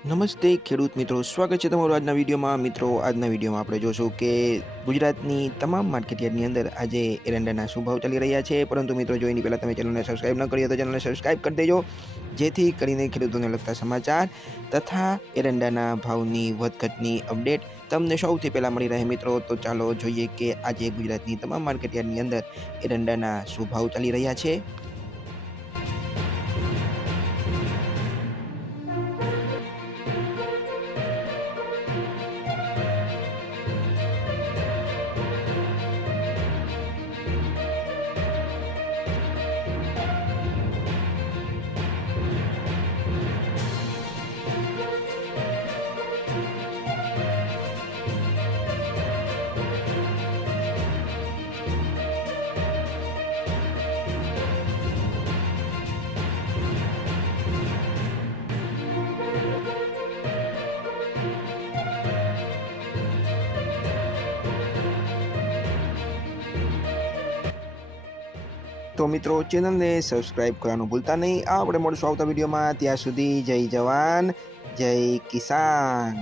નમસ્તે ખેડૂત મિત્રો, સ્વાગત છે તમારું આજના વિડીયોમાં. મિત્રો, આજના વિડીયોમાં આપણે જોશું કે ગુજરાતની તમામ માર્કેટયાર્ડની અંદર આજે એરંડાના શું ભાવ ચાલી રહ્યા છે. પરંતુ મિત્રો, જો એની પહેલાં તમે ચેનલને સબસ્ક્રાઇબ ન કરી હોય તો ચેનલને સબસ્ક્રાઇબ કરી દેજો, જેથી કરીને ખેડૂતોને લગતા સમાચાર તથા એરંડાના ભાવની વધઘટની અપડેટ તમને સૌથી પહેલાં મળી રહે. મિત્રો, તો ચાલો જોઈએ કે આજે ગુજરાતની તમામ માર્કેટયાર્ડની અંદર એરંડાના શું ભાવ ચાલી રહ્યા છે. તો મિત્રો, ચેનલને સબસ્ક્રાઇબ કરવાનું ભૂલતા નહીં. આપણે મળશું આવતા વિડીયોમાં. ત્યાં સુધી જય જવાન, જય કિસાન.